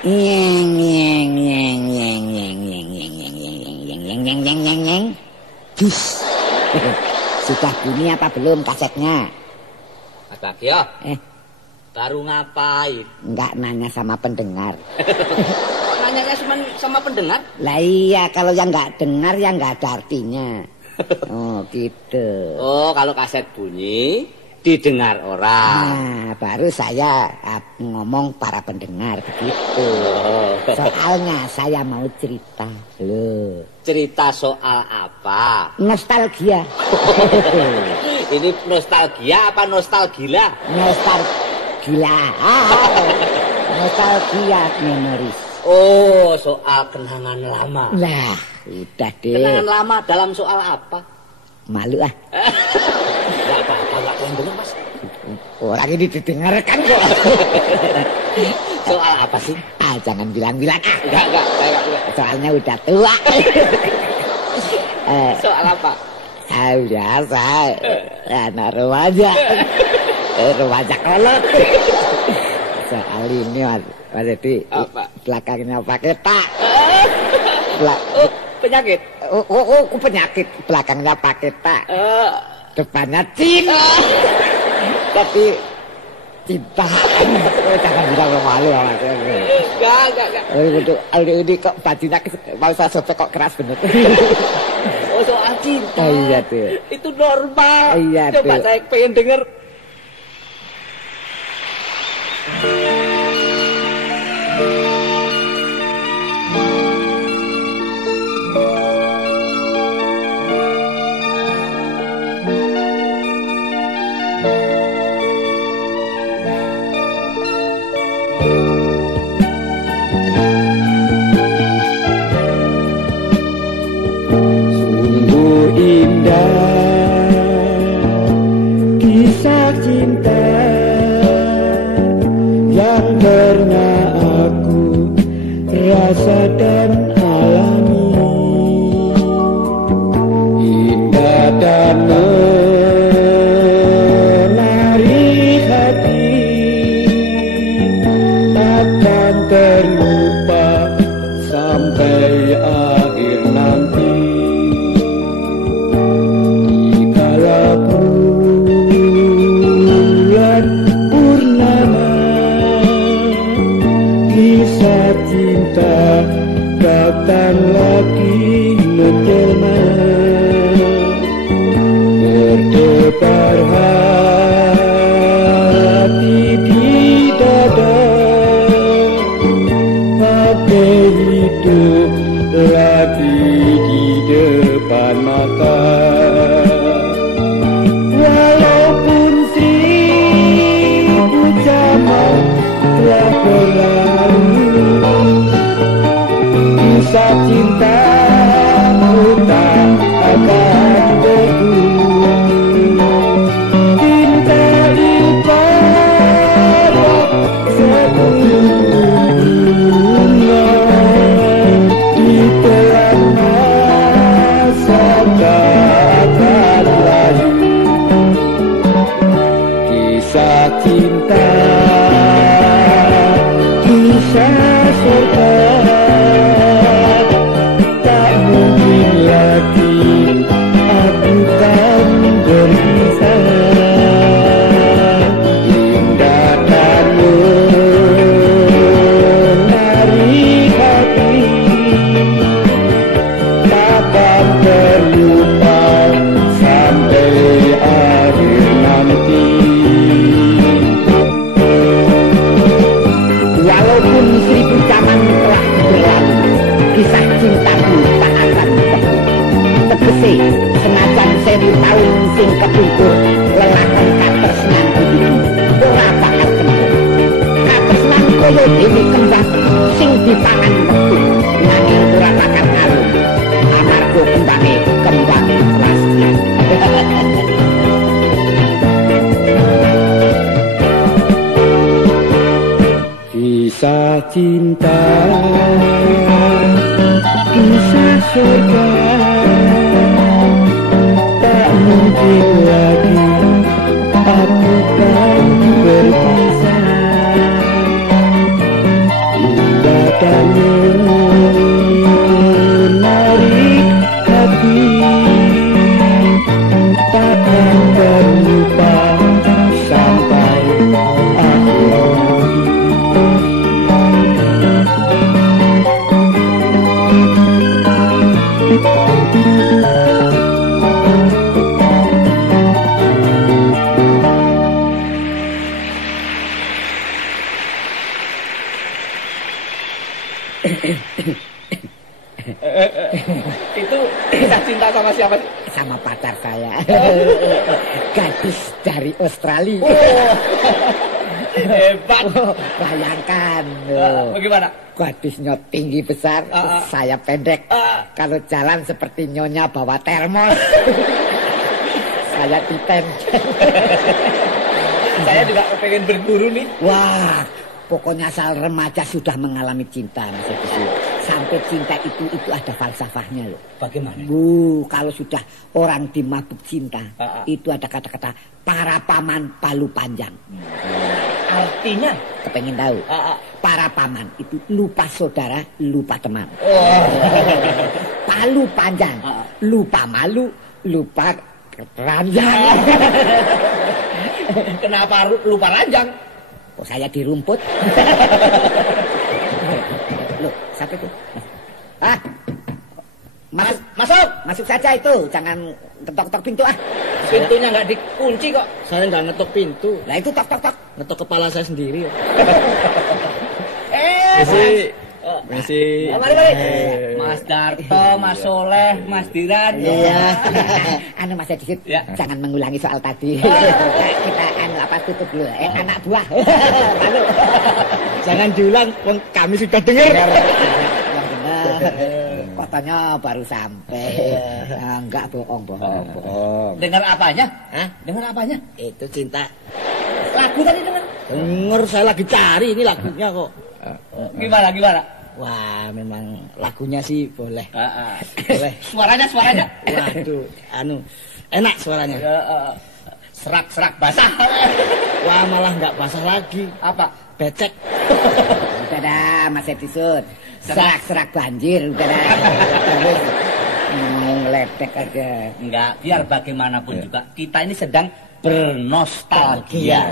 Nyeng nyeng nyeng nyeng nyeng nyeng nyeng nyeng nyeng nyeng nyeng nyeng nyeng nyeng nyeng. Dus. Sudah bunyi apa belum kasetnya? Mas Bagio. Baru ngapain? Enggak nanya sama pendengar. Kok nanyanya cuma sama pendengar? Lah iya, kalau yang enggak dengar ya enggak ada artinya. Oh, gitu. Oh, kalau kaset bunyi didengar orang. Nah, baru saya ngomong para pendengar begitu. Soalnya saya mau cerita. Loh. Cerita soal apa? Nostalgia. Ini nostalgia apa nostalgia? Nostalgia. Nostalgia memoris. Oh, soal kenangan lama. Lah, udah deh. Kenangan lama dalam soal apa? Malu ah. Enggak apa-apa, enggak kalian dengar, Mas. Orang ini didengarkan kok. Soal apa sih? Jangan bilang-bilang. Enggak, saya enggak bilang. Soalnya udah tua. Soal apa? Biasa. Anak remaja. Remaja kolot. Soal ini Mas Edi. Apa? Belakangnya pakai tak. Penyakit. Penyakit. Belakangnya pakai tak. Depannya cinta. Tapi cinta. Jangan bilang malu Mas. Enggak. Ini kok bajunya mau saya sobek kok keras bener. Oh, soal cinta. Iya tuh. Itu normal. Iya Coba tuh. saya pengen denger. Kisah cinta yang pernah aku rasa dan alami, indah dan menarik hati, takkan terlupa sampai akhir nanti. Cinta takkan lagi menjelma, berdebar hati di dada, bagai hidup lagi di depan mata. Walaupun seribu zaman telah berlalu, kisah cintamu tak akan berhenti. Cinta ibarat sebunga di telan masa tak akan layu. Kisah cinta, kisah surga, tak mungkin lagi aku kan berpisah. Indah dan menarik hati, takkan terlupa sampai akhir nanti. Walaupun seribu zaman telah berlalu, kisah cintaku tak akan tebu. Tegese senajan 1000 tahun sing kepungkur, lelakon katresnan iki ora bakal kembali. Katresnan kaya dene kembang sing dipangan metu, nanging ora bakal ngalung amarga kembange kembang plastik. Kisah cinta, kisah surga, tak mungkin lagi aku kan berpisah. Indah Itu kisah cinta sama siapa sih? Sama pacar saya. Gadis dari Australia. Hebat. Bayangkan. Bagaimana? Gadisnya tinggi besar, saya pendek. Kalau jalan seperti nyonya bawa termos. Saya tipen. Saya juga pengen berguru nih. Wah, pokoknya asal remaja sudah mengalami cinta, Mas Edi. Sampai cinta itu ada falsafahnya loh. Bagaimana? Kalau sudah orang dimabuk cinta, itu ada kata-kata para paman palu panjang. Artinya? Kepengen tahu? Para paman itu lupa saudara, lupa teman. Palu panjang, lupa malu, lupa ranjang. Kenapa lupa ranjang? Kok saya di rumput? Loh, siapa itu? Masuk saja itu, jangan ketok-ketok pintu Pintunya nggak dikunci kok. Saya nggak ngetok pintu, Lah itu tok-tok-tok. ngetok kepala saya sendiri. Messi. Mari. Mas Darto, Mas Soleh, Mas Diran. Iya. Mas Edi, Ya. jangan mengulangi soal tadi. Kita tutup dulu. Anak buah. Lalu. Jangan diulang, kami sudah dengar. Yang benar. Katanya baru sampai. Enggak bohong. Dengar apanya? Dengar apanya? Itu cinta. Lagu tadi dengar. Dengar, saya lagi cari ini lagunya kok. Gimana? Wah, memang lagunya sih boleh. Boleh. Suaranya. Waduh, enak suaranya. Serak basah. Wah, malah nggak basah lagi. Apa? Becek. Udah dah, Mas Edi Sud. Serak-serak banjir, udah dah. Terus mau ngeledek aja. Enggak, biar bagaimanapun juga kita ini sedang bernostalgia.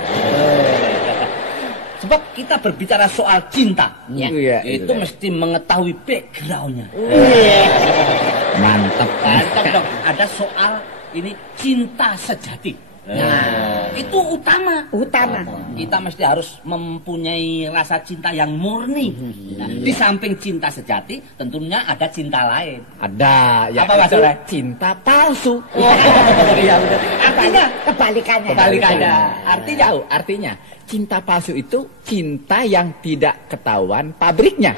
Sebab kita berbicara soal cinta, itu mesti mengetahui backgroundnya. Mantap. Mantap dong. Ada soal ini cinta sejati. Nah, itu utama. Kita mesti harus mempunyai rasa cinta yang murni. Nah, di samping cinta sejati, tentunya ada cinta lain. Ada, Apa Mas Soleh? cinta palsu. Iya, benar. Artinya Kebalikannya. Artinya cinta palsu itu cinta yang tidak ketahuan pabriknya.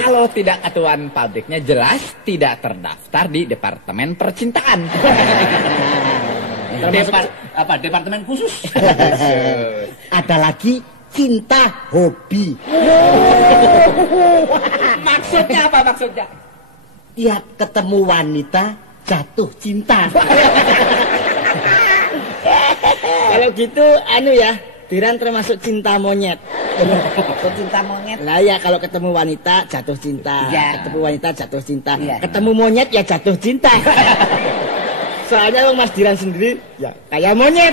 Kalau tidak ketahuan pabriknya, jelas tidak terdaftar di Departemen Percintaan. Departemen khusus. Ada lagi cinta hobi. Maksudnya apa maksudnya? Tiap ketemu wanita jatuh cinta. Kalau gitu, Diran termasuk cinta monyet. Cinta monyet. Lah ya, kalau ketemu wanita jatuh cinta. Ya. Ketemu wanita jatuh cinta. Ya. Ketemu monyet ya jatuh cinta. Soalnya Mas Diran sendiri ya kayak monyet.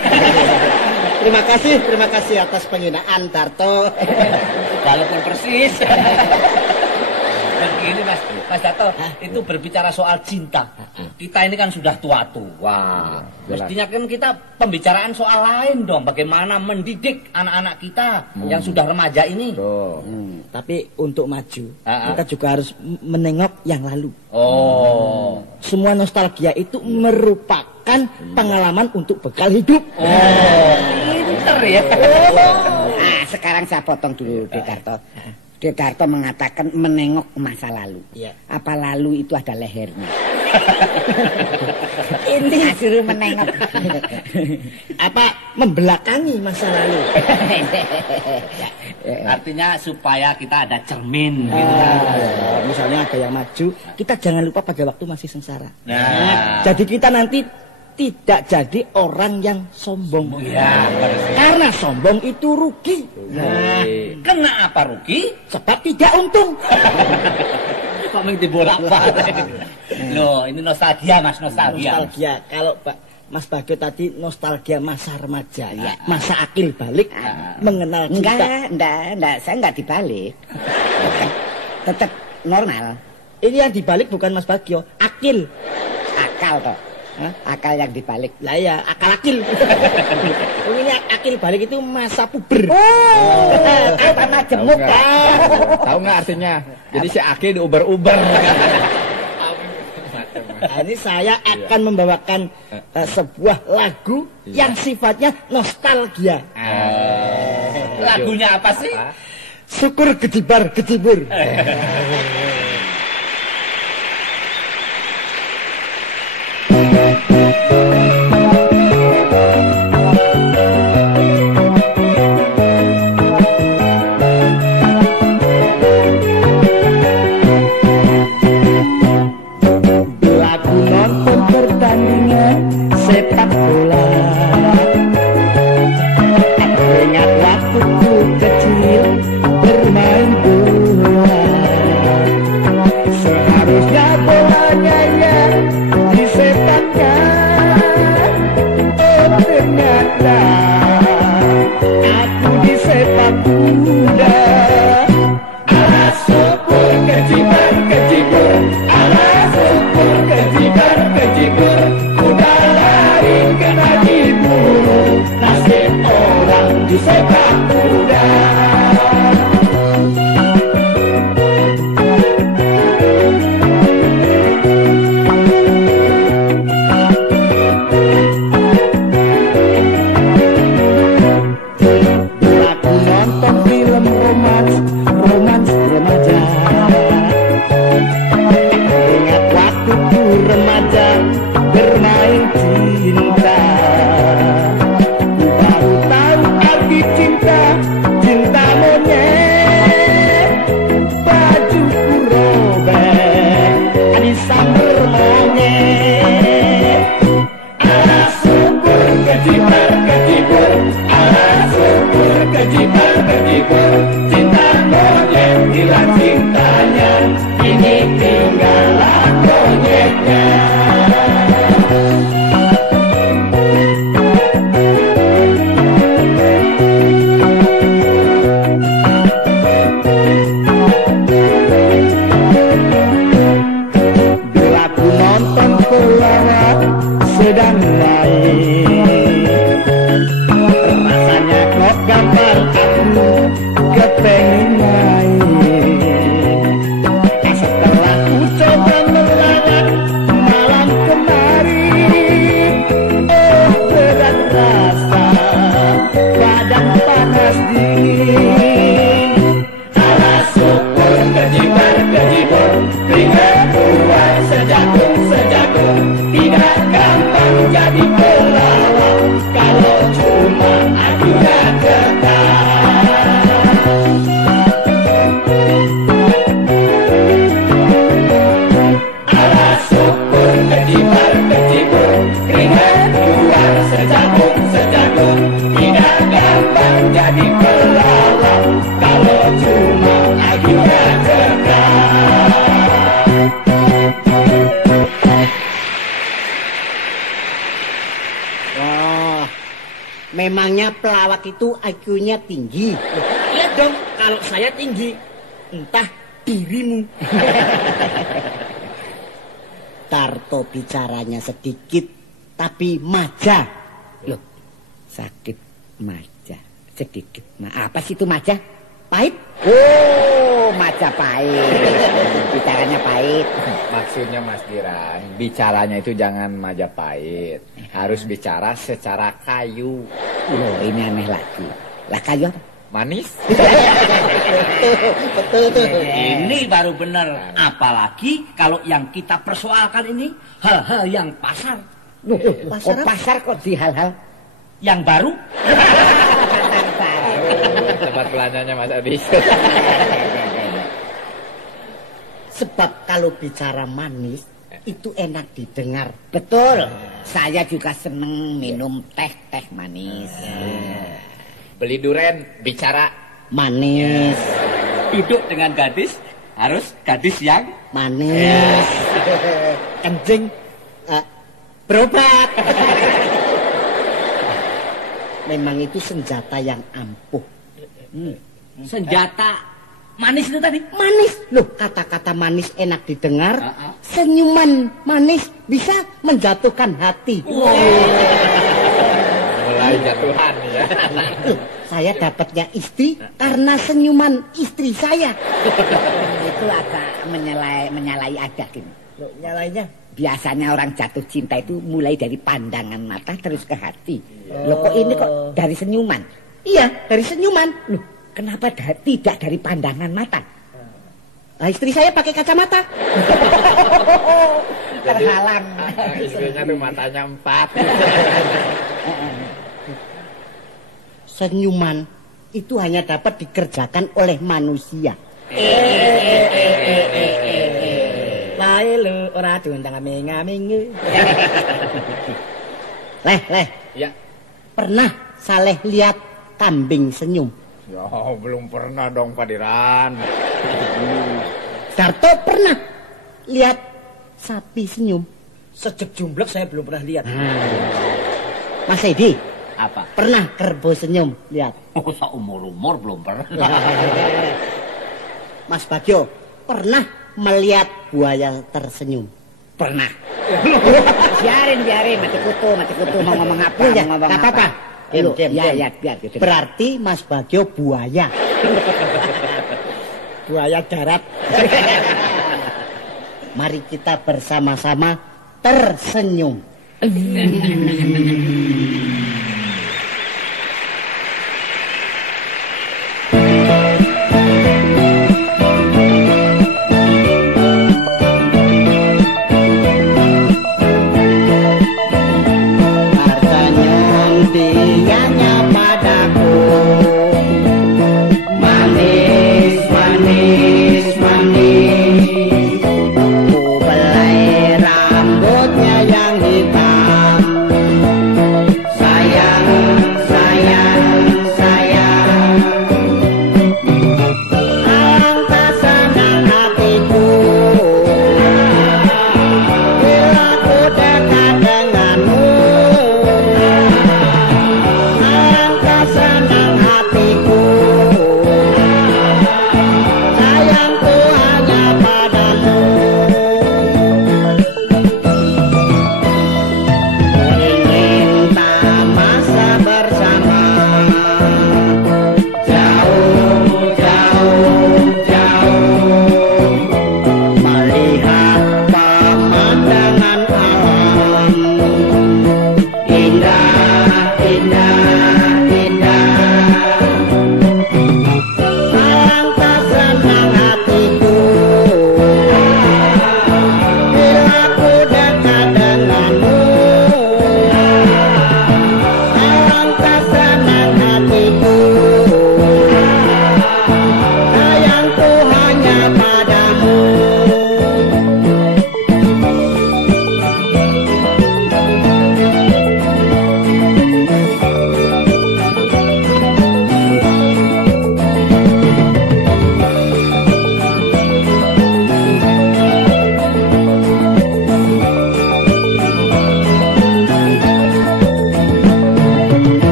Terima kasih atas penghinaan Darto. Walaupun persis. Begini Mas Darto, itu berbicara soal cinta. Kita ini kan sudah tua-tua. Mestinya kan kita pembicaraan soal lain dong. Bagaimana mendidik anak-anak kita yang sudah remaja ini. Tapi untuk maju, kita juga harus menengok yang lalu. Semua nostalgia itu merupakan pengalaman untuk bekal hidup. Pinter ya. Sekarang saya potong dulu, Dedarto. Dedarto mengatakan menengok masa lalu. Iya. Apa lalu itu ada lehernya? Ini suruh menengok. Apa membelakangi masa lalu? Artinya supaya kita ada cermin gitu. Misalnya ada yang maju, kita jangan lupa pada waktu masih sengsara. Nah. Jadi kita nanti tidak jadi orang yang sombong. Karena sombong itu rugi. Kenapa rugi? Sebab tidak untung. Kok dibolak-balik. Loh, ini nostalgia Mas, nostalgia. Kalau Mas Bagio tadi nostalgia masa remaja, masa akil balik, mengenal cinta. Enggak, saya enggak dibalik. Tetap normal. Ini yang dibalik bukan Mas Bagio, akil. Akal toh. Akal yang dibalik. Lah ya, akil. Ini akil balik itu masa puber. Apa majemuk kan? Tahu nggak artinya? Jadi si akil diuber-uber. Nah, ini saya akan membawakan sebuah lagu yang sifatnya nostalgia. Lagunya apa sih? Syukur Gedibar Gedibur. Sepak bola, ingat waktuku kecil bermain bola. Seharusnya bolanya yang disepaknya, oh ternyata aku disepak kuda. Alas syukur kecibar kecibur, alas syukur kecibar kecibur. Kena diburu, nasib orang disepak kuda. Aku nonton film romans remaja. Ingat waktuku remaja bermain cinta. Ku baru tahu arti cinta, cinta monyet. Bajuku robek, disamber monyet. Alas syukur kecibar kecibur, alas syukur kecibar kecibur. Cinta monyet hilang cintanya, ini tinggallah monyetnya. Sedang naik, rasanya kok gambar aku kepengen main. Setelah ku coba melayang malam kemarin, oh berat rasa badan panas dingin. Alas syukur kecibar kecibur, keringat keluar sejagung sejagung. Tidak gampang jadi pelawak kalau cuma ajunya dekat. Alas syukur kecibar kecibur, keringat keluar sejagung sejagung. Tidak gampang jadi pelawak kalau cuma ajunya dekat. Memangnya pelawak itu IQ-nya tinggi? Iya dong, kalau saya tinggi, entah dirimu. Tarto bicaranya sedikit, tapi maja. Loh, sakit maja. Sedikit. Apa sih itu maja? Pahit? Oh, maja pahit. Bicaranya pahit. Maksudnya Mas Giran, bicaranya itu jangan Majapahit. Harus bicara secara kayu. Loh, ini aneh lagi. Lah kayu apa? Manis. Betul. Ini baru benar. Apalagi kalau yang kita persoalkan ini hal-hal yang pasar. Loh, pasar kok di hal-hal yang baru? Tempat belanjanya Mas Adi. Sebab kalau bicara manis itu enak didengar. Betul. Saya juga seneng minum teh manis. Beli duren bicara manis. Duduk dengan gadis harus gadis yang manis. Kencing berobat. Memang itu senjata yang ampuh. Senjata Manis itu tadi. Manis. Loh, kata-kata manis enak didengar. Senyuman manis bisa menjatuhkan hati. Mulai jatuhan ya. Saya dapatnya istri karena senyuman istri saya. Itu agak menyalahi adat ini. Loh, nyalainya? Biasanya orang jatuh cinta itu mulai dari pandangan mata terus ke hati. Loh kok ini kok dari senyuman? Iya, dari senyuman. Loh, kenapa tidak dari pandangan mata? Nah, istri saya pakai kacamata. Terhalang. Istrinya tuh matanya 4. Senyuman itu hanya dapat dikerjakan oleh manusia. Lae lu ora diundang ngaming-ngaming. Leh. Ya. Pernah Saleh lihat kambing senyum? Ya, belum pernah dong Padiran. Darto pernah lihat sapi senyum? Sejak jumblek saya belum pernah lihat. Mas Edi, Apa? pernah kerbau senyum? Lihat. Oh, seumur-umur belum pernah. Mas Bagio, pernah melihat buaya tersenyum? Pernah. biarin, mati kutu, mau ngomong apa? Oh, ya, mau ngomong nggak apa-apa. Diam. Ya, biar gitu. Berarti Mas Bagio buaya. Buaya darat. Mari kita bersama-sama tersenyum.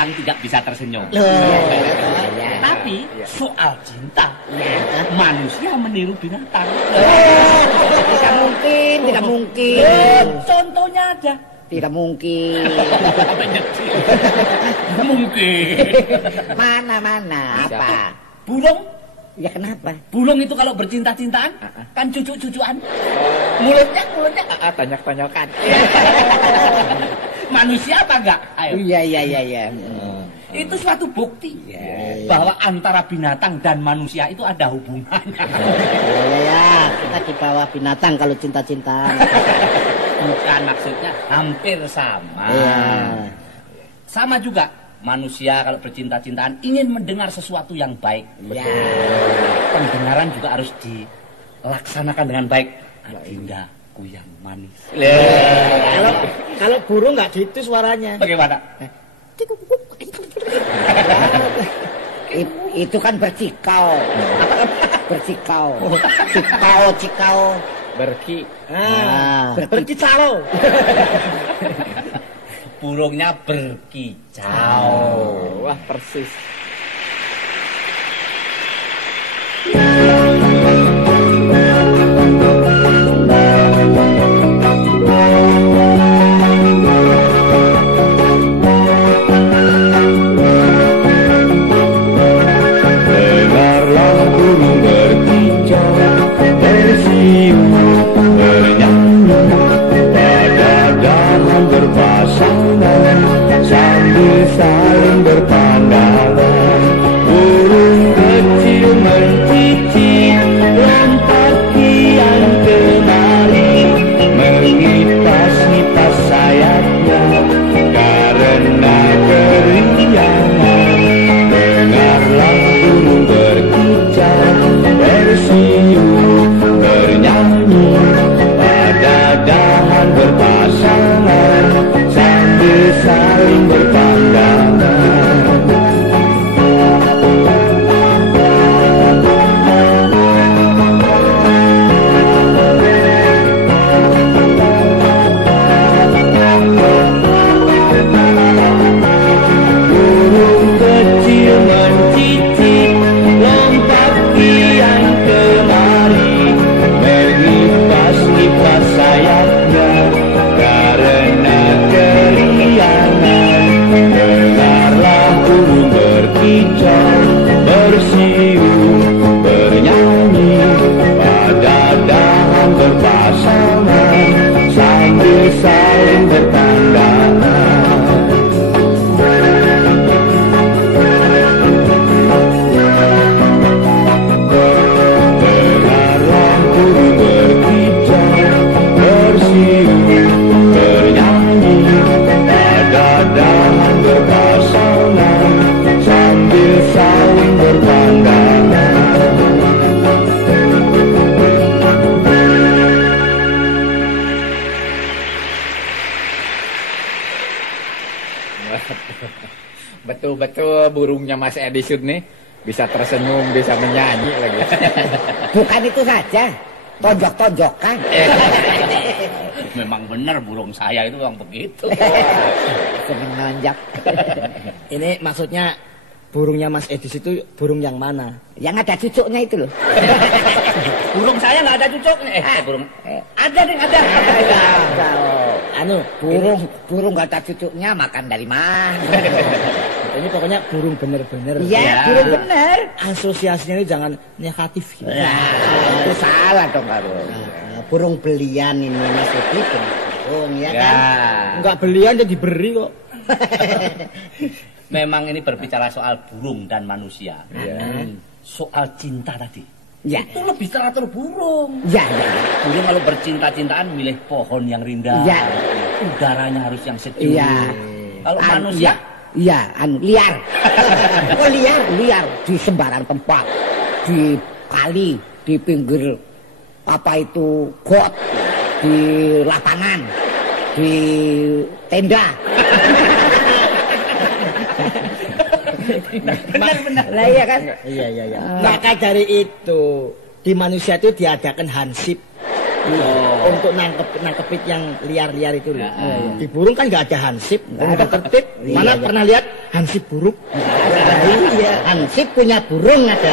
binatang tidak bisa tersenyum. Tapi soal cinta, manusia meniru binatang. Tidak mungkin. Contohnya ada. Tidak mungkin. Mungkin. Mana? Apa? Burung? Ya kenapa? Burung itu kalau bercinta-cintaan kan cucu-cucuan. Mulutnya Tanyok-tanyokan. Manusia apa enggak? Ayo. Iya. Itu suatu bukti bahwa antara binatang dan manusia itu ada hubungannya. Ya, kita di bawah binatang kalau cinta-cintaan. Bukan, maksudnya hampir sama. Sama juga manusia kalau bercinta-cintaan ingin mendengar sesuatu yang baik. Ya. pendengaran juga harus dilaksanakan dengan baik. Adindaku yang manis. Kalau burung nggak gitu suaranya. Bagaimana? Itu kan bercikau. Bercikau. Cikau. Berki. Berkicau. Burungnya berkicau. Wah, persis. Saling berpandangan, burung kecil mencicit, lompat kian kemari, mengipas-ngipas sayapnya karena keriangan. Dengarlah burung berkicau, bersiul, bernyanyi, pada dahan berpasangan, sambil saling berpandangan. Burung kecil mencicit, lompat kian kemari, mengipas-ipas sayapnya karena keriangan. Dengarlah burung berkicau, bersiul, bernyanyi, pada dahan berpasangan, sambil saling berpandangan. Dengarlah burung berkicau, bersiul, bernyanyi, pada dahan berpasangan, sambil saling berpandangan. Betul-betul burungnya Mas Edison nih bisa tersenyum, bisa menyanyi lagi. Bukan itu saja, tonjok-tonjokan. Memang benar burung saya itu yang begitu. Seneng nanjak. Ini maksudnya burungnya Mas Edis itu burung yang mana? Yang ada cucuknya itu loh. Burung saya nggak ada cucuknya. Burung. Ada deh, ada. Burung nggak ada cucuknya makan dari mana? Ini pokoknya burung bener-bener. Iya, burung bener. Asosiasinya ini jangan negatif. Gitu. Itu salah dong kalau. Burung belian ini Mas Edis, burung ya kan? Enggak belian jadi diberi kok. Memang ini berbicara soal burung dan manusia. Soal cinta tadi. Ya. Itu lebih teratur burung. Ya. Burung kalau bercinta-cintaan milih pohon yang rindang. Ya. Udaranya harus yang sejuk. Iya. Kalau manusia? Iya, liar. Oh liar di sembarang tempat. Di kali, di pinggir apa itu got, di lapangan, di tenda. Benar. Lah iya kan? Iya. Maka dari itu di manusia itu diadakan hansip untuk nangkepin yang liar-liar itu. Di burung kan nggak ada hansip, nggak tertib. Mana pernah lihat hansip burung? Iya, hansip punya burung ada.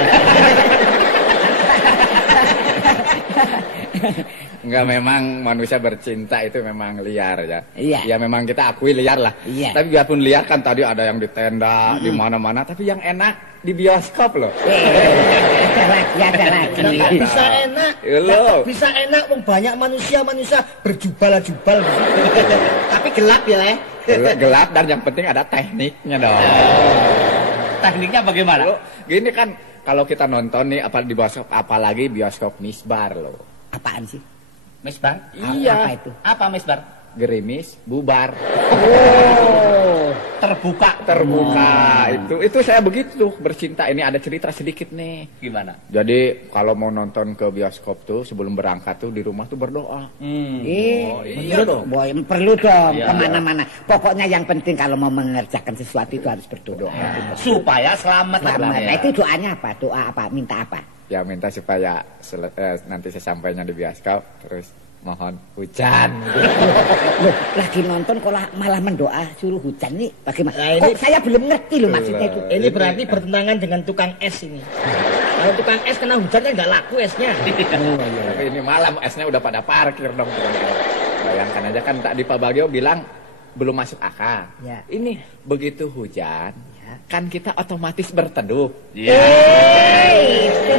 Enggak, memang manusia bercinta itu memang liar ya. Iya. Ya memang kita akui liar lah. Iya. Tapi biarpun liar kan tadi ada yang di tenda, di mana-mana, tapi yang enak di bioskop loh. Ada lagi. Nggak bisa enak. Loh. Bisa enak, banyak manusia berjubal-jubal. Tapi gelap ya. Gelap dan yang penting ada tekniknya dong. Tekniknya bagaimana? Loh, gini kan kalau kita nonton nih apa di bioskop, apalagi bioskop Misbar loh. Apaan sih? Misbar? Iya. Apa itu? Apa misbar? gerimis, bubar. Oh, terbuka. Itu saya begitu bercinta. Ini ada cerita sedikit nih. Gimana? Jadi kalau mau nonton ke bioskop tuh sebelum berangkat tuh di rumah tuh berdoa. Iya dong. Boy, perlu dong kemana-mana. Pokoknya yang penting kalau mau mengerjakan sesuatu itu harus berdoa. Supaya selamat. Nah, itu doanya apa? Doa apa? Minta apa? Ya minta supaya nanti sesampainya di bioskop terus mohon hujan. Loh, lagi nonton kok malah mendoa suruh hujan nih bagaimana? Nah, Kok saya belum ngerti loh maksudnya itu. Ini berarti bertentangan dengan tukang es ini. Kalau tukang es kena hujan kan nggak laku esnya. Tapi ini malam esnya udah pada parkir dong. Bayangkan aja kan tadi Pak Bagio bilang belum masuk akal. Ya. Ini begitu hujan kan kita otomatis berteduh. Itu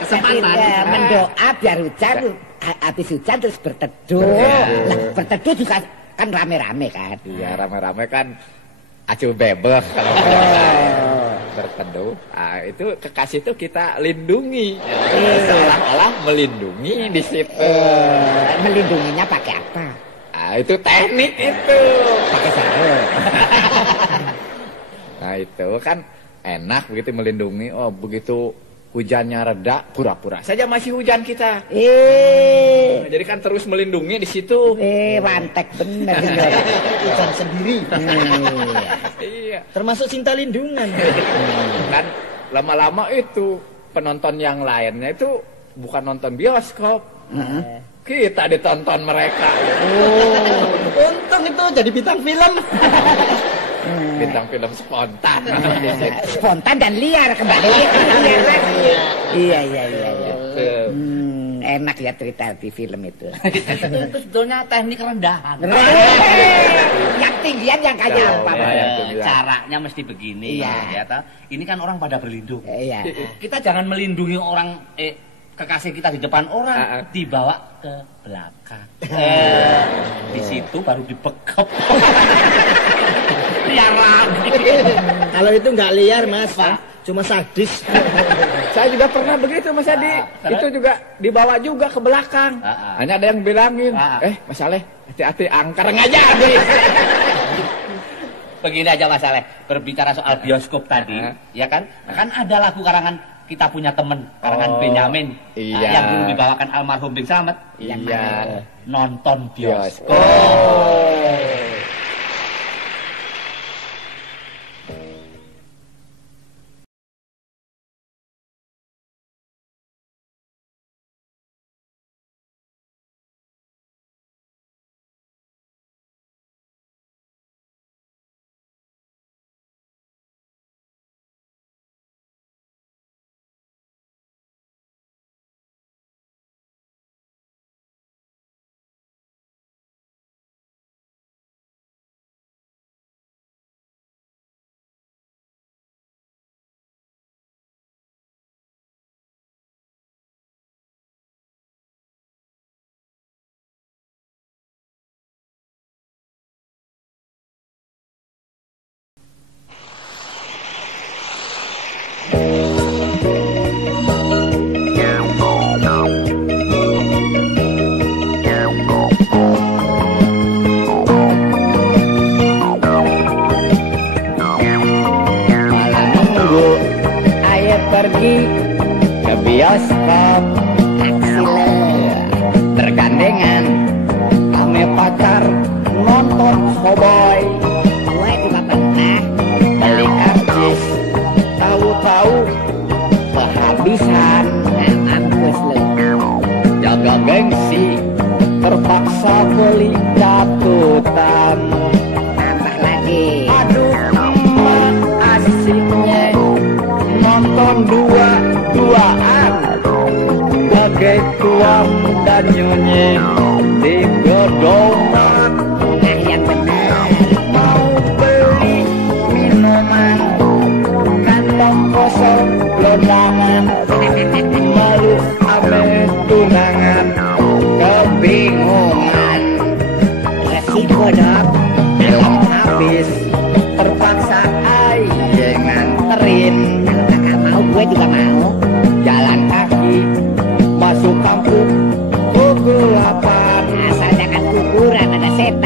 kesempatan mendoa biar hujan, habis hujan terus berteduh. Lah, berteduh juga kan rame-rame kan. Iya, rame-rame kan acuh bebek kalau berteduh. Ah, itu kekasih itu kita lindungi. Seolah-olah melindungi di situ. Melindunginya pakai apa? Ah, itu teknik itu. Pakai sarung. Nah itu kan enak begitu melindungi. Oh begitu hujannya reda, pura-pura saja masih hujan kita. Jadi kan terus melindungi di situ. Wantek bener. Hujan sendiri. Iya. Termasuk cinta lindungan. Kan lama-lama itu penonton yang lainnya itu bukan nonton bioskop. Kita ditonton mereka. Untung itu jadi bintang film. Bintang film spontan. Spontan dan liar kembali liar lagi. Iya. Enak ya cerita di film itu. Itu sebetulnya teknik rendahan. Yang tinggian yang kayak apa? Caranya mesti begini. Iya. Ini kan orang pada berlindung. Iya. Kita jangan melindungi orang kekasih kita di depan orang, dibawa ke belakang. Di situ baru dibekep. Liar lagi. Kalau itu nggak liar mas, cuma sadis. Saya juga pernah begitu Mas Adi. Itu juga dibawa juga ke belakang. Hanya ada yang bilangin, Mas Saleh, hati-hati angker nggak jadi. Begini aja Mas Saleh, berbicara soal bioskop tadi, ya kan? Kan ada lagu karangan kita punya temen, karangan Benyamin. Iya. Yang dulu dibawakan almarhum Bing Slamet. Iya. Nonton bioskop. Pergi ke bioskop taksile bergandengan ame pacar nonton cowboy. Gue juga pernah beli karcis, tahu-tahu kehabisan. Mampus lu. Jaga gengsi, terpaksa beli catutan. Tambah lagi. Aduh, emak asiknya nonton dua-duaan bagai tuang dan nyonya di gedongan. Nah yang benar mau beli minuman kantong kosong londangan malu ame tunangan kebingungan resiko dok belum habis terpaksa aja nganterin. Mau gue juga mau jalan kaki masuk kampung kegelapan asal jangan kuburan ada setan.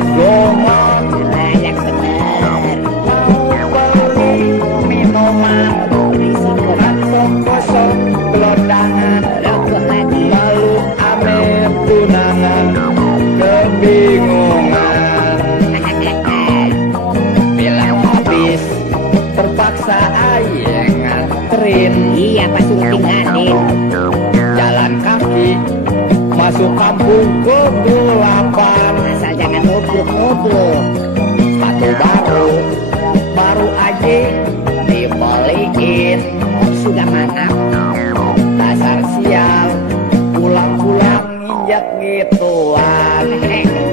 godongan Lah yang bener. minuman kantong kosong gelodangan Rokok lagi. lalu ame tunangan kebingungan bilang habis terpaksa ayah nganterin Iya pas suruh tinggalin. jalan kaki masuk kampung kegelapan Asal jangan nubruk-nubruk. sepatu baru aja dibeliin Sudah mantap. dasar sial pulang-pulang nginjak gituan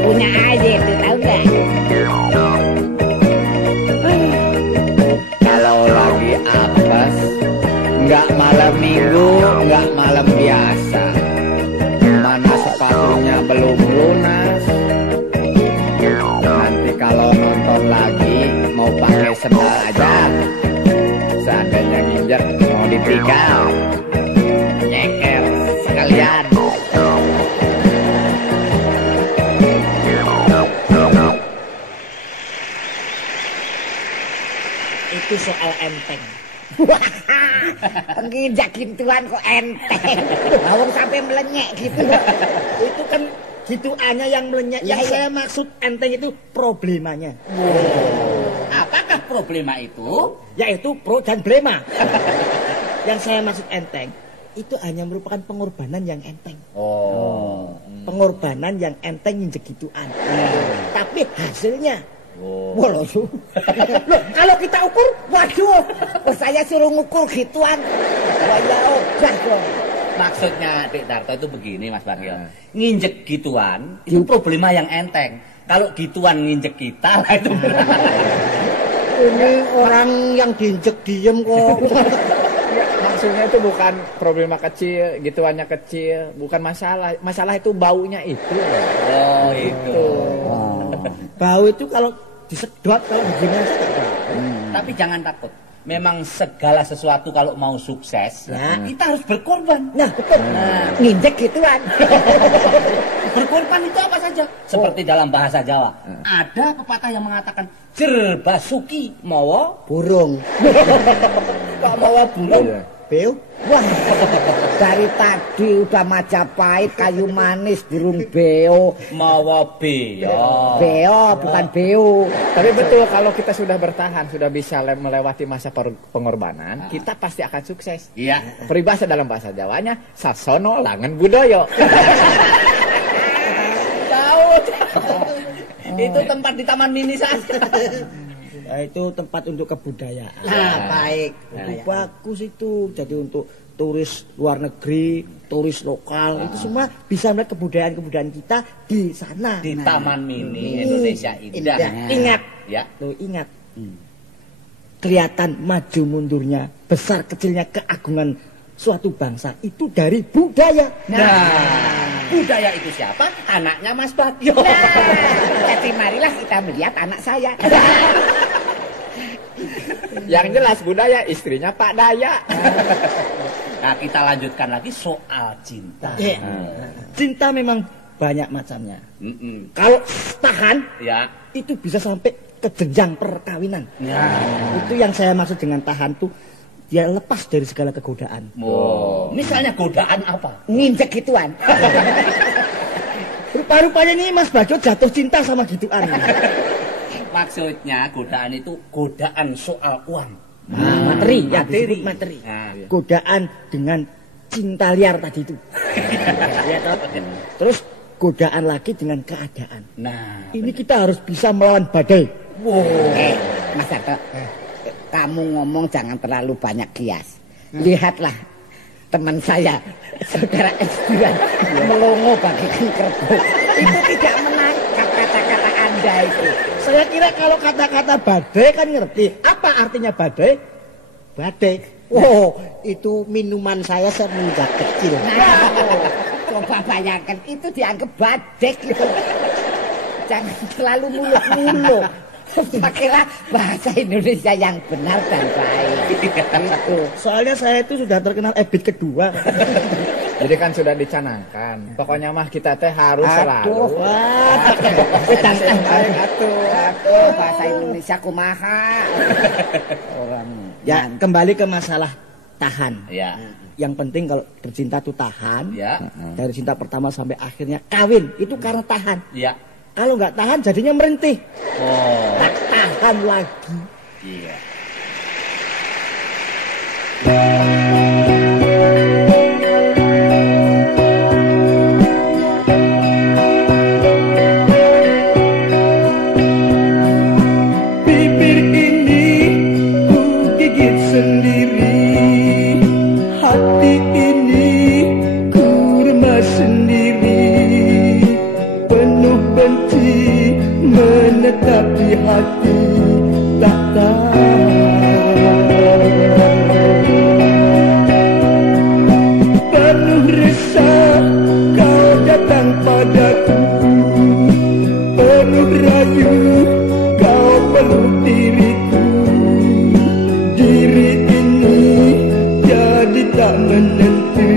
Punya aja itu tahu nggak? kalau lagi apes nggak malam minggu nggak malam biasa mana sepatunya belum lunas nanti kalau nonton lagi mau pakai sendal aja seandainya nginjak mau ditinggal nyeker sekalian Itu soal enteng. Penginjak gituan kok enteng. Bawang sampai melenyek gitu. Itu kan gituannya yang melenyek. Ya, Yang iya. saya maksud enteng itu problemanya. Apakah problema itu? Yaitu pro dan blema. Yang saya maksud enteng itu hanya merupakan pengorbanan yang enteng. Pengorbanan yang enteng injek gituan. Tapi hasilnya Waduh. Loh, kalau kita ukur, waduh, saya suruh ngukur gituan. Wah ya ogah kok. Maksudnya Dik Darto itu begini Mas Bagio. Nginjek gituan itu problema yang enteng. Kalau gituan nginjek kita lah itu berat. ini orang yang diinjek diem kok. Maksudnya itu bukan problema kecil, gituannya kecil, bukan masalah. Masalah itu baunya itu. Oh itu. Bau itu kalau disedot, kalau begini aja tak bau. Tapi jangan takut. Memang segala sesuatu kalau mau sukses, Ya. kita harus berkorban. Nah betul. Nginjek gituan. Berkorban itu apa saja? Seperti dalam bahasa Jawa. Ada pepatah yang mengatakan jer basuki mawa Burung. kok mawa burung. Beo. Wah, dari tadi udah Majapahit, kayu manis, dirung beo. Mawa beo. Beo, bukan beo. Tapi betul kalau kita sudah bertahan, sudah bisa melewati masa pengorbanan, kita pasti akan sukses. Iya. Peribahasa dalam bahasa Jawanya, sasono langen budoyo. Tahu. Itu tempat di Taman Mini saja. Nah, itu tempat untuk kebudayaan. Baik. Itu bagus itu. Jadi untuk turis luar negeri, turis lokal, itu semua bisa melihat kebudayaan-kebudayaan kita di sana. Di Nah, Taman Mini Indonesia Indah. Ingat, Ya. tuh ingat. Kelihatan maju mundurnya, besar kecilnya keagungan suatu bangsa itu dari budaya. Nah, budaya itu siapa? Anaknya Mas Bagio. Jadi marilah kita melihat anak saya. Yang jelas budaya istrinya Pak Daya. Nah, kita lanjutkan lagi soal cinta. Ya. Cinta memang banyak macamnya. Mm-mm. Kalau tahan, Ya. itu bisa sampai ke jenjang perkawinan. Ya. Itu yang saya maksud dengan tahan tuh, dia lepas dari segala kegodaan. Oh, misalnya godaan apa? Nginjek gituan. Rupa-rupanya nih Mas Bagio jatuh cinta sama gituan. Maksudnya godaan itu godaan soal uang. Materi, yang disebut materi. Nah, Godaan dengan cinta liar tadi itu. Ya, toh? Terus godaan lagi dengan keadaan. nah, Ini kita harus bisa melawan badai. Mas Darto, kamu ngomong jangan terlalu banyak kias. Lihatlah teman saya, saudara S2, melongo bagaikan kerbau. Itu tidak menangkap kata-kata Anda itu. Saya kira kalau kata-kata badai kan ngerti. Apa artinya badai? Badai. Oh, itu minuman saya semenjak kecil. Nah, coba bayangkan, itu dianggap badek gitu. Jangan terlalu muluk-muluk. Pakailah bahasa Indonesia yang benar dan baik. Itu. Soalnya saya itu sudah terkenal ebit kedua. Jadi kan sudah dicanangkan. Pokoknya mah kita teh harus selalu. Sedangkan atuh bahasa Indonesia kumaha. Orang Ya, kembali ke masalah tahan. Ya. Yang penting kalau bercinta tuh tahan. Ya. Dari cinta pertama sampai akhirnya kawin itu karena tahan. Ya. Kalau nggak tahan jadinya merintih. Oh. Tak tahan lagi. Iya. Bibir ini ku gigit sendiri, hati ini ku remas sendiri, penuh benci menetap di hati tak tahan. Penuh resah kau datang padaku, penuh rayu kau peluk diriku. Diri ini jadi tak menentu,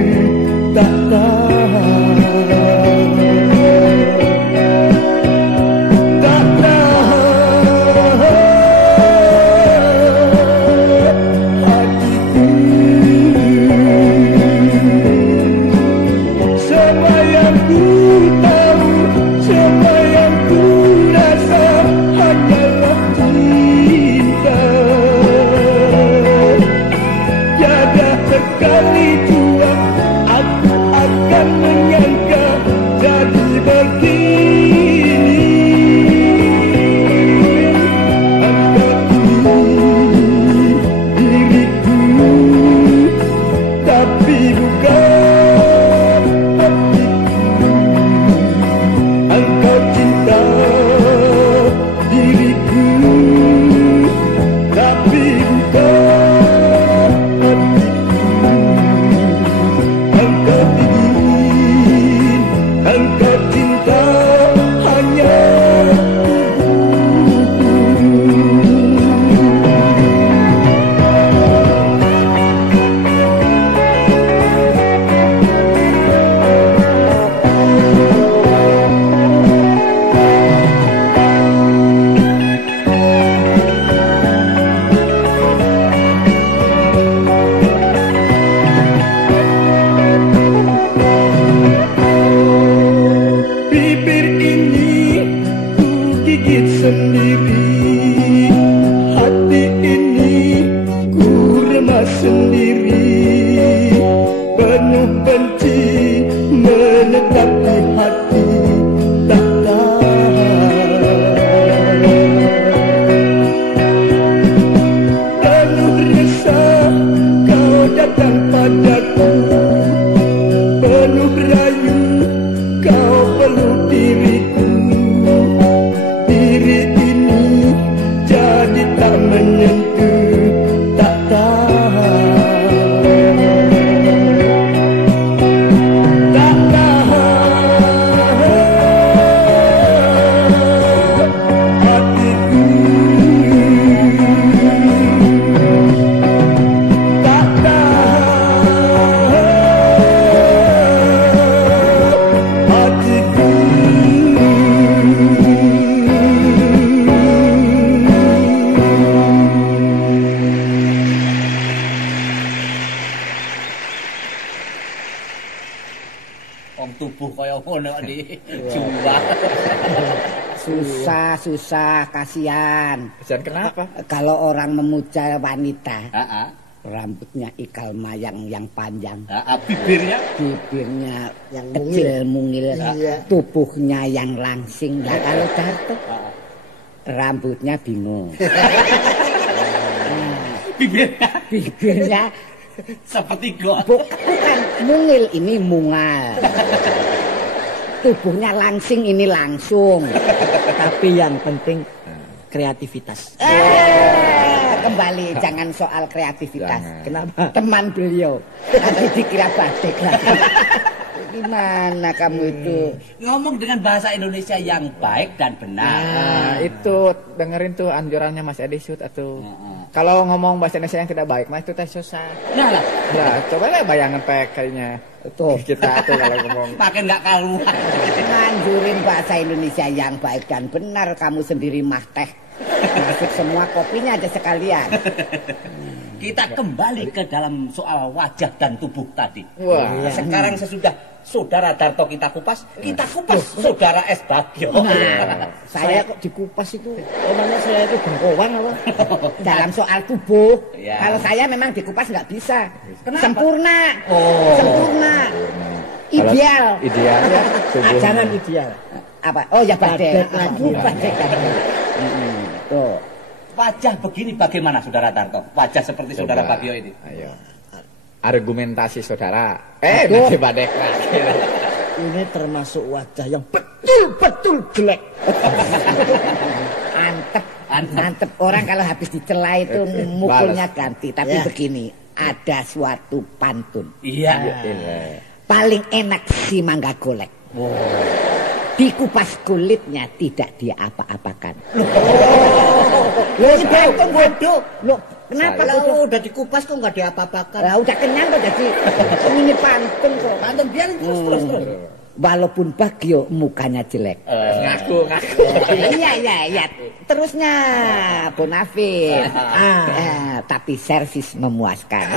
tak tahan. Tak tahan hatiku. Semua yang ku tahu, semua yang ku rasa hanyalah cinta. Tiada sekali jua aku akan menyangka jadi begini. Engkau ini diriku, tapi bukan hatiku. Engkau cinta diriku, tapi bukan hatiku. Engkau ingin, engkau cinta hanya bibir ini ku gigit sendiri, hati ini ku remas sendiri, penuh benci menetap di hati tak tahan. Penuh resah kau datang padaku, penuh rayu kau peluk diriku. Diri ini jadi tak menentu, tak tahan. Tak tahan hatiku. Tak tahan hatiku. Wong tubuh kaya ngono di jual. susah, kasihan. Dan kenapa? Kalau orang memuja wanita, Heeh. rambutnya ikal mayang yang panjang, Bibirnya bibirnya Yang kecil mungil, Iya. tubuhnya yang langsing. Nah, kalau jatuh, rambutnya bingung. Bibirnya seperti got. bukan mungil, ini mungal. Tubuhnya langsing, ini langsung. Tapi yang penting kreativitas. Kembali, jangan soal kreativitas. Jangan. Kenapa? Teman beliau nanti dikira badek lagi. Ini Gimana kamu itu? Ngomong dengan bahasa Indonesia yang baik dan benar. Nah, itu dengerin tuh anjurannya Mas Edi Sud atau kalau ngomong bahasa Indonesia yang tidak baik, Mas itu teh susah. Nah lah, Nah, coba deh bayangan teh kayaknya. Tuh. Kita tuh kalau ngomong. makin nggak karuan. Nganjurin bahasa Indonesia yang baik dan benar, kamu sendiri mah teh. Masuk semua kopinya aja sekalian. Kita kembali ke dalam soal wajah dan tubuh tadi. Wah. Sekarang sesudah Saudara Darto kita kupas Saudara S. Bagio. Nah, Saya kok dikupas itu, namanya saya itu bengkoang apa? dalam soal tubuh, Ya. kalau saya memang dikupas nggak bisa. Kenapa? Sempurna. Oh. Sempurna. Ideal. Ideal ya. tubuh. Jangan ideal. Apa? Oh ya badek. Badek lagi. Badek lagi. Tuh. Wajah begini bagaimana Saudara Darto? Wajah seperti Saudara Coba. Bagio ini. Ayo. Argumentasi saudara. Nanti badek lagi. Ini termasuk wajah yang betul-betul jelek. Antep. Antep. Antep. Orang kalau habis dicela itu mukulnya ganti. Tapi Ya. begini, ada suatu pantun. Iya. Paling enak si mangga golek. Dikupas kulitnya tidak dia apa-apakan. Loh, si pantun bodoh. Loh, kenapa Kalau bodoh? udah dikupas kok nggak diapa-apakan. Lah udah kenyang kok jadi ini pantun kok. Pantun biarin terus. Walaupun Bagio mukanya jelek. Ngaku. Iya. Terusnya Bonafit. Tapi servis memuaskan.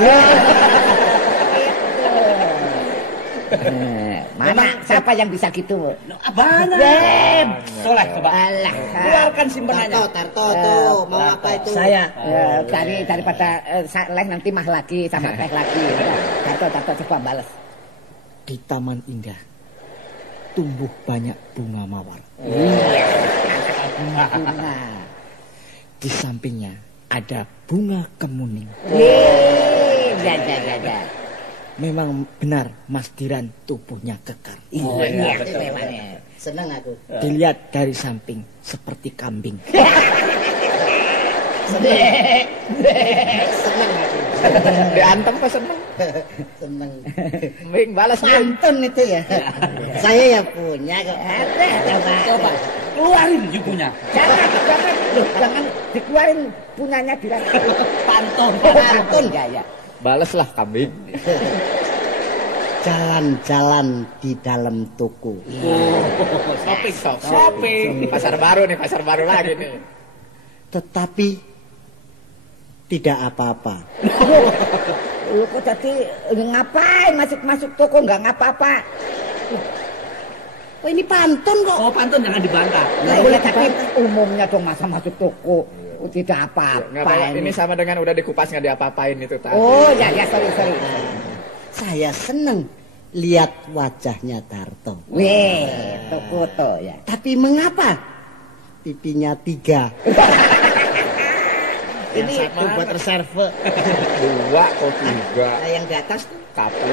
Mana siapa yang bisa gitu? Abana. Soleh coba. Alah. Keluarkan simpenannya. Tarto tuh, mau apa itu? Saya daripada Saleh nanti mah lagi sama teh lagi. Tarto coba balas. Di Taman Indah tumbuh banyak bunga mawar. Nah. Di sampingnya ada bunga kemuning. Ya. Memang benar Mas Diran tubuhnya kekar. Iya, memangnya. Senang aku. Dilihat dari samping seperti kambing. Senang aku. Diantem apa seneng? Senang. Ming balas Pantun itu ya. Saya ya punya kok. Coba keluarin ibunya. Jangan dikeluarin punyanya Diran. Pantun. Ya. Baleslah kambing. Jalan-jalan di dalam toko. Shopping. Pasar baru lagi nih. Tetapi tidak apa-apa. Lu kok tadi ngapain masuk toko nggak ngapa-apa? Oh ini pantun kok. Oh pantun jangan dibantah. Nah, iya, tapi umumnya dong masa masuk toko tidak Nggak apa-apa. tahu, ini sama dengan udah dikupas nggak diapa-apain itu tadi. Oh ya sorry. Saya seneng lihat wajahnya Tarto. Weh, toko to ya. Tapi mengapa pipinya 3? Ini buat reserve. 2 kok 3 Yang di atas tuh. kapu.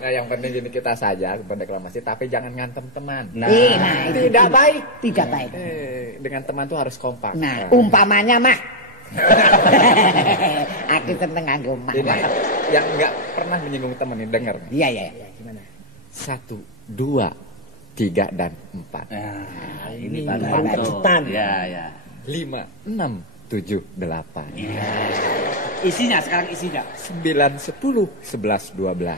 Nah yang penting gini kita saja berdeklamasi tapi jangan ngantem teman. Nah, Tidak baik. Tidak baik. Dengan teman tuh harus kompak. Nah, umpamanya mah. Aku seneng nganggo mah. Ini yang nggak pernah menyinggung teman ini dengar. Iya. Gimana? 1, 2, 3 dan 4. Nah, ini lanjutan. Ya. 5, 6, 7, 8. Isinya sekarang isinya. 9, 10, 11, 12.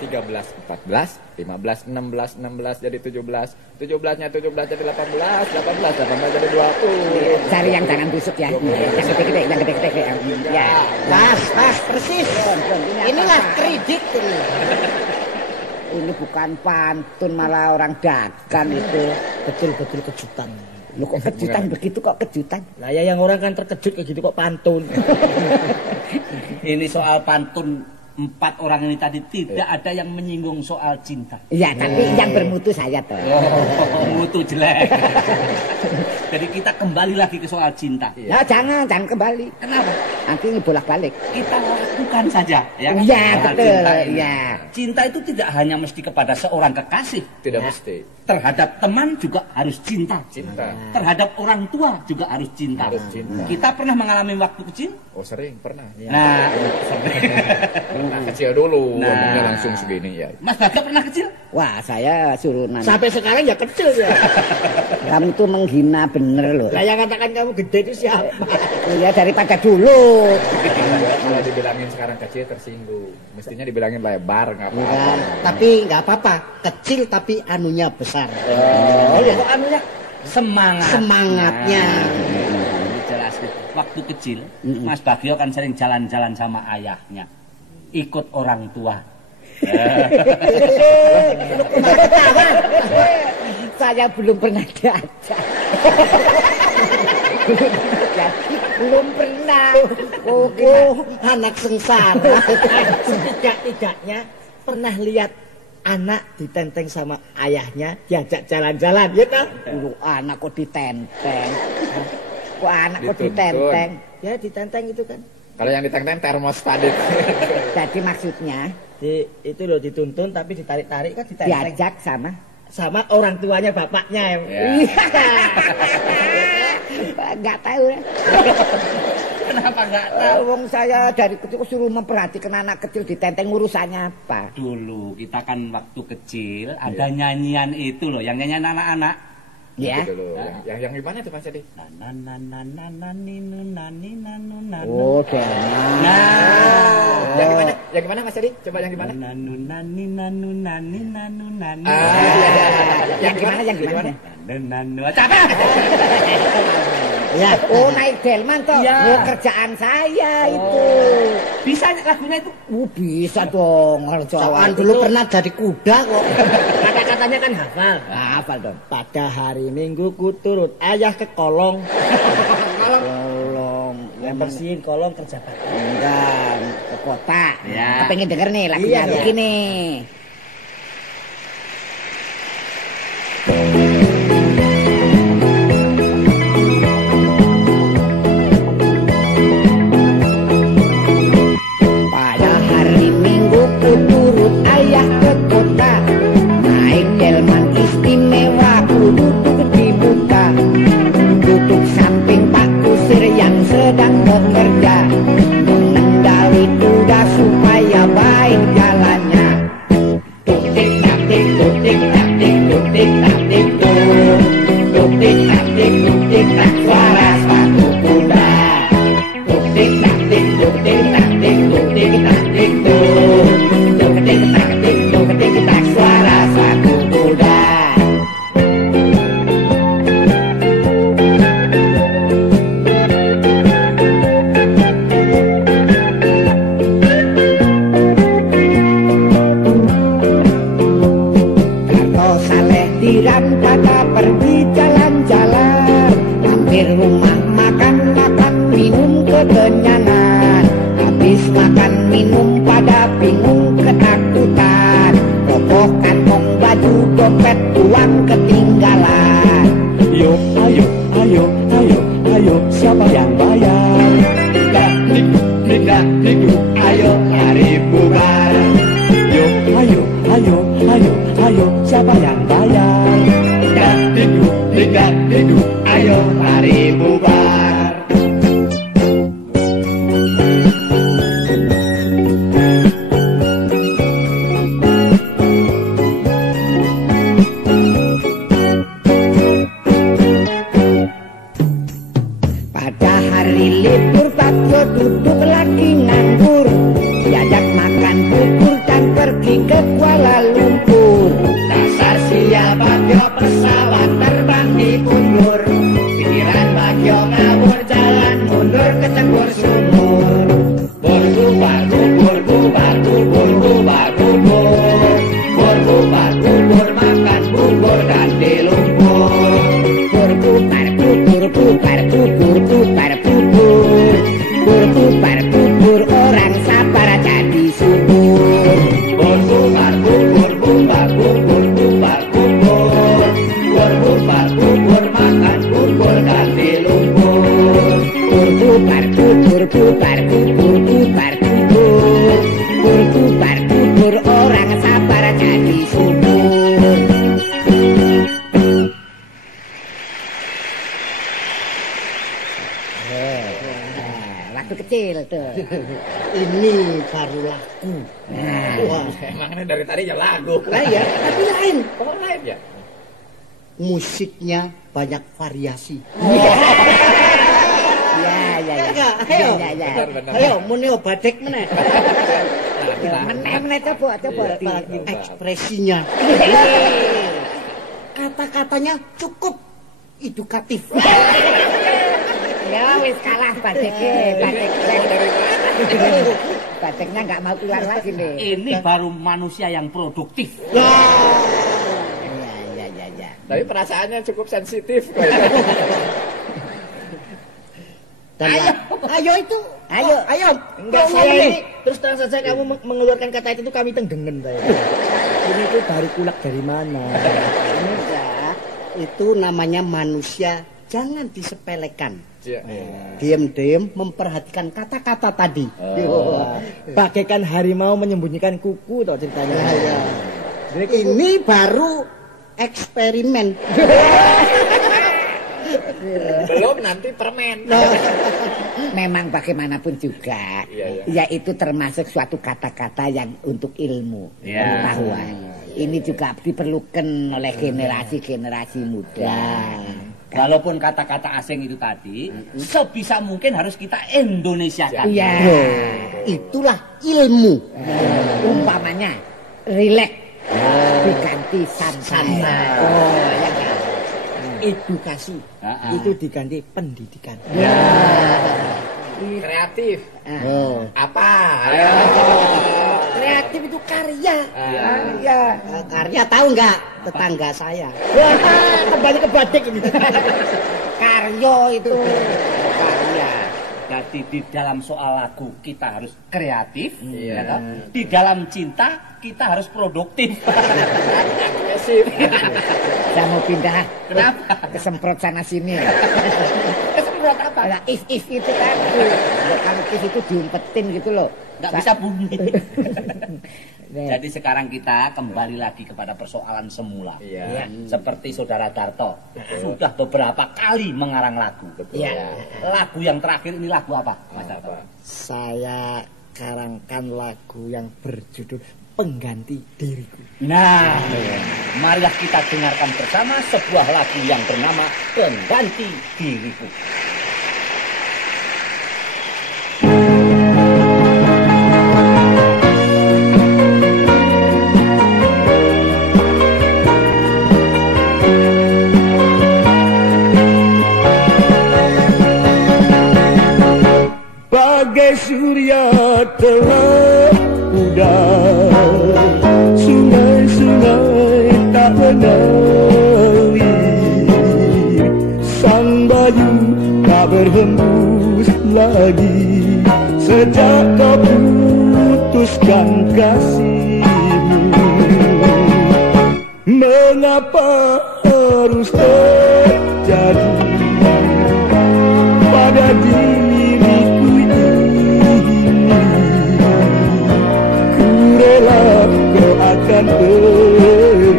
13, 14, 15, 16, 16 jadi 17. 17-nya 17 jadi 18, 18 jadi 20. Cari yang jangan busuk ya. Yang gede-gede. Ya. Pas, persis. Inilah kredit ini. Ini bukan pantun malah orang dagang itu. Betul-betul kejutan. Lu kok kejutan begitu kok kejutan? Nah ya yang orang kan terkejut kayak gitu kok pantun. Ini soal pantun 4 orang ini tadi tidak ada yang menyinggung soal cinta. Iya, tapi yang bermutu saya tuh. Mutu jelek. Jadi kita kembali lagi ke soal cinta. Ya jangan kembali. Kenapa? Nanti bolak-balik. Kita lakukan saja. Ya, kan? Iya, Nah, betul. cinta ini. Iya. Cinta itu tidak hanya mesti kepada seorang kekasih. Tidak mesti. Terhadap teman juga harus cinta. Cinta. Terhadap orang tua juga harus cinta. Harus cinta. Kita pernah mengalami waktu kecil? Oh sering, pernah. Nah, Pernah kecil dulu, Nah. ngomongnya langsung segini ya. Mas Baga pernah kecil? Wah, saya suruh nanya. Sampai sekarang ya kecil ya. Kamu tuh menghina bener loh. Lah yang katakan kamu gede itu siapa? Ya daripada dulu. Kalau dibilangin sekarang kecil tersinggung. Mestinya dibilangin lebar, nggak apa-apa. Enggak, tapi nggak apa-apa. Kecil tapi anunya besar. Oh, ya kok anunya Semangatnya. Dijelaskan. Waktu kecil, Mas Bagio kan sering jalan-jalan sama ayahnya. Ikut orang tua. Saya belum pernah diajak. Jadi belum pernah. Oh, anak sengsara. Tidak-tidaknya pernah lihat anak ditenteng sama ayahnya diajak jalan-jalan, ya toh? Anak kok ditenteng. Kok anak kok Dituntun. ditenteng. Ya ditenteng itu kan. Kalau yang ditenteng termostat itu. Jadi maksudnya Itu loh dituntun tapi ditarik-tarik kan ditenteng. diajak sama Sama orang tuanya bapaknya. Ya. Enggak tahu ya. Kenapa nggak tahu? Wong saya dari kecil suruh memperhatikan anak kecil ditenteng urusannya apa. Dulu kita kan waktu kecil ada nyanyian itu loh, yang nyanyian anak-anak. Ya. Gitu loh. Yang gimana tuh Mas Edi? Oh, Dena. Nah, Yang gimana? Yang gimana Mas Edi? Coba yang gimana? Yang gimana? Yang gimana? Capek. Ya, oh naik delman toh. Iya. Oh, kerjaan saya itu. Bisa lagunya itu? Bisa dong. Kalau Soal Jawa dulu pernah jadi kuda kok. Kata-katanya kan hafal. hafal dong. Pada hari Minggu ku turut ayah ke kolong. Tolong. Yang bersihin kolong kerja bakti. Enggak, ke kota. Ya. Pengen denger nih lagunya Iya. begini. Pada hari Minggu ku turut ayah ke kota, naik delman istimewa ku duduk di muka, duduk samping Pak Kusir yang sedang bekerja, mengendali kuda supaya baik jalannya. Tuk tik tak tik tuk tik tak tik tuk tik tak tik tuk, tuk tik tak tik tuk tik tak suara sepatu kuda. Tuk tik tak tik tuk tik tak tik tuk tik tak tik tuk, tuk tik tak tik tuk tik tak suara sepatu kuda. Karto Saleh Tiran pada pergi jalan-jalan, mampir rumah makan-makan minum kekenyangan. Habis makan minum pada bingung ketakutan, roboh kantong baju dompet uang ketinggalan. Ayo, ayo, ayo, ayo, ayo, siapa yang bayar? Tidak, ayo hari bubar. Ayo, ayo, ayo, ayo, ayo, siapa yang bayar? Tidak, ayo hari bubar. Pada hari libur Bagio duduk lagi nganggur, diajak makan bubur dan pergi ke Kuala Lumpur. Dasar sial Bagio pesawat terbang di pundur, pikiran Bagio kecil tuh. Ini baru lagu. Nah, Wah, Emangnya dari tadi ya lagu. lah ya, tapi lain. Kok lain ya? Musiknya banyak variasi. ya. Enggak, ayo. Ya. Benar. Ayo, muni badek meneh. Meneh coba. Apalagi ekspresinya. Kata-katanya cukup edukatif. Ya wis kalah badeknya. Badeknya nggak mau keluar lagi nih. Ini baru manusia yang produktif. Ya. Tapi perasaannya cukup sensitif. Dan ayo itu. Ayo. Enggak, Ngomong saya nih. ini- Terus terang saja kamu mengeluarkan kata itu kami tenggengen saya. Ini tuh dari kulak dari mana? Enggak. Itu namanya manusia. Jangan disepelekan. Iya. Diam-diam memperhatikan kata-kata tadi. Bagaikan harimau menyembunyikan kuku toh ceritanya. Ini baru eksperimen. Belum nanti permen. Memang bagaimanapun juga, Iya. ya itu termasuk suatu kata-kata yang untuk ilmu, Iya. pengetahuan. Ini juga diperlukan oleh generasi-generasi muda. Walaupun kata-kata asing itu tadi, sebisa mungkin harus kita Indonesiakan. Iya. Itulah ilmu. Umpamanya, rileks diganti santai. Oh, ya kan? Edukasi itu diganti pendidikan. Kreatif. Oh. Apa? Kreatif itu karya. Karya. Karya tahu nggak tetangga saya? Wah, kembali ke badik ini. Karyo itu. Karya. Jadi di dalam soal lagu kita harus kreatif, Iya. ya kan? Di dalam cinta kita harus produktif. Agresif. Saya mau pindah. Kenapa? Kesemprot sana sini. Kesemprot apa? Nah, if itu kan. Kalau if itu diumpetin gitu loh. Nggak bisa bunyi. Nih. Jadi sekarang kita kembali lagi kepada persoalan semula. Iya. Seperti Saudara Darto sudah beberapa kali mengarang lagu. Iya. Lagu yang terakhir ini lagu apa, Mas Darto? Saya karangkan lagu yang berjudul Pengganti Diriku. Nah, marilah kita dengarkan bersama sebuah lagu yang bernama Pengganti Diriku. Bagai surya telah pudar, sungai-sungai tak mengalir, sang bayu tak berhembus lagi sejak kau putuskan kasihmu. Mengapa harus terjadi pada diriku ini? Ku rela kau akan pergi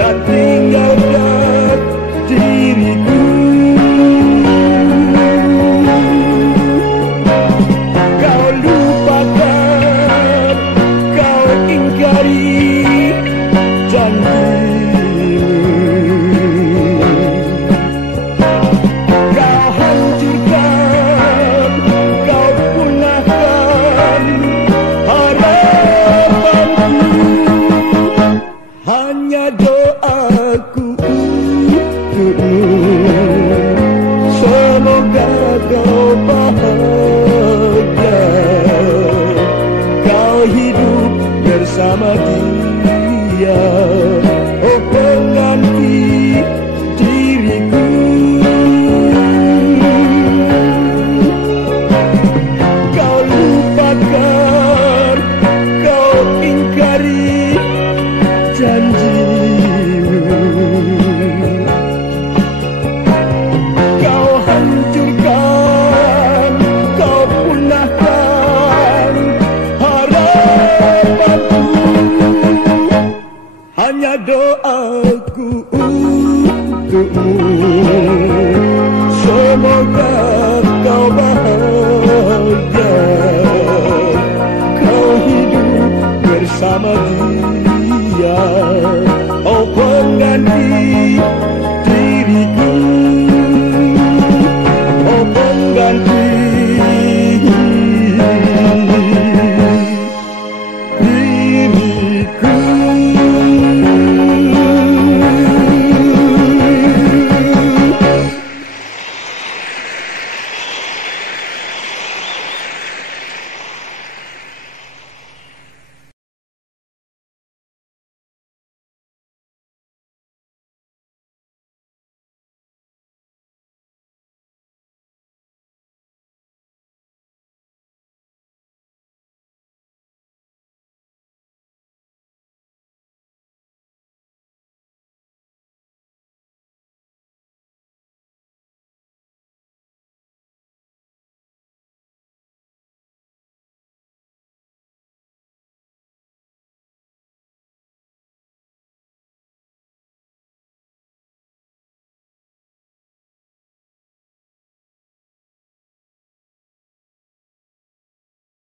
dan tinggalkan diriku. Kau lupakan, kau ingkari janjimu. Kau hancurkan, kau punahkan harapanku. Hanya doaku untukmu, semoga kau bahagia, kau hidup bersama dia. Oh, pengganti diriku. Kau lupakan, kau ingkari janjimu. Kau hancurkan, kau punahkan harapanku. Hanya doaku untukmu, semoga kau bahagia, bahagia kau hidup bersama dia.